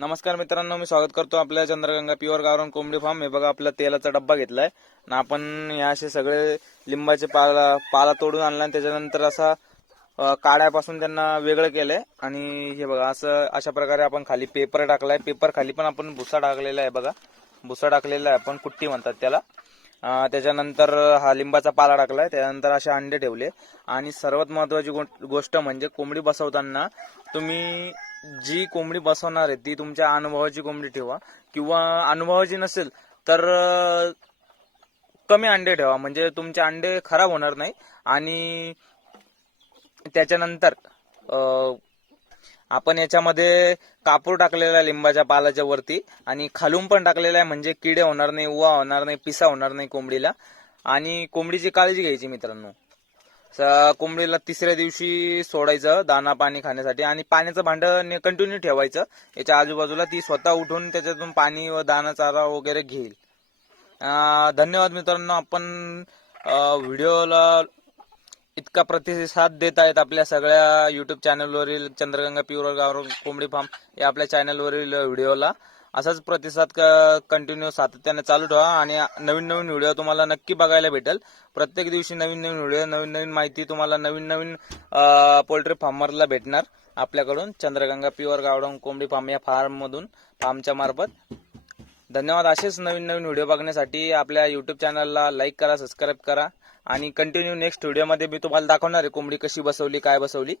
नमस्कार मित्रांनो, मी स्वागत करतो आपल्या चंद्रगंगा प्युअर गावरान कोंबडी फार्म. हे बघा, आपला तेलाचा डब्बा घेतलाय आणि आपण हे असे सगळे लिंबाचे पाला तोडून आणला आणि त्याच्यानंतर असा काड्यापासून त्यांना वेगळं केलंय. आणि हे बघा, असं अशा प्रकारे आपण खाली पेपर टाकलाय. पेपर खाली पण आपण भुसा टाकलेला आहे. बघा, भुसा टाकलेला आहे, आपण कुट्टी म्हणतात त्याला. त्याच्यानंतर हा लिंबाचा पाला टाकलाय. त्यानंतर असे अंडे ठेवले. आणि सर्वात महत्वाची गोष्ट म्हणजे कोंबडी बसवताना तुम्ही जी कोंबडी बसवणार आहे ती तुमच्या अनुभवाची कोंबडी ठेवा, किंवा अनुभवाची नसेल तर कमी अंडे ठेवा, म्हणजे तुमचे अंडे खराब होणार नाही. आणि त्याच्यानंतर आपण याच्यामध्ये कापूर टाकलेला आहे लिंबाच्या पालाच्या वरती, आणि खालून पण टाकलेला आहे, म्हणजे किडे होणार नाही, उवा होणार नाही, पिसा होणार नाही कोंबडीला. आणि कोंबडीची काळजी घ्यायची मित्रांनो. कोंबडीला तिसऱ्या दिवशी सोडायचं दाना पाणी खाण्यासाठी, आणि पाण्याचं भांडं कंटिन्यू ठेवायचं याच्या आजूबाजूला. ती स्वतः उठून त्याच्यातून पाणी व दाना चारा वगैरे घेईल. धन्यवाद मित्रांनो. आपण व्हिडिओला इतका प्रतिसाद देत आहेत आपल्या सगळ्या युट्यूब चॅनलवरील चंद्रगंगा प्युअर गावरान कोंबडी फार्म या आपल्या चॅनलवरील व्हिडिओला असाच प्रतिसाद कंटिन्यू सातत्याने चालू ठेवा. आणि नवीन नवीन व्हिडिओ तुम्हाला नक्की बघायला भेटेल. प्रत्येक दिवशी नवीन नवीन व्हिडिओ, नवीन नवीन माहिती तुम्हाला नवीन नवीन पोल्ट्री फार्मरला भेटणार आपल्याकडून, चंद्रगंगा प्युअर गावरान कोंबडी फार्म या फार्मच्या मार्फत. धन्यवाद. असेच नवीन नवीन व्हिडिओ बघण्यासाठी आपल्या युट्यूब चॅनलला लाईक करा, सबस्क्राईब करा. आणि कंटिन्यू नेक्स्ट व्हिडिओमध्ये मी तुम्हाला दाखवणार आहे कोंबडी कशी बसवली, काय बसवली.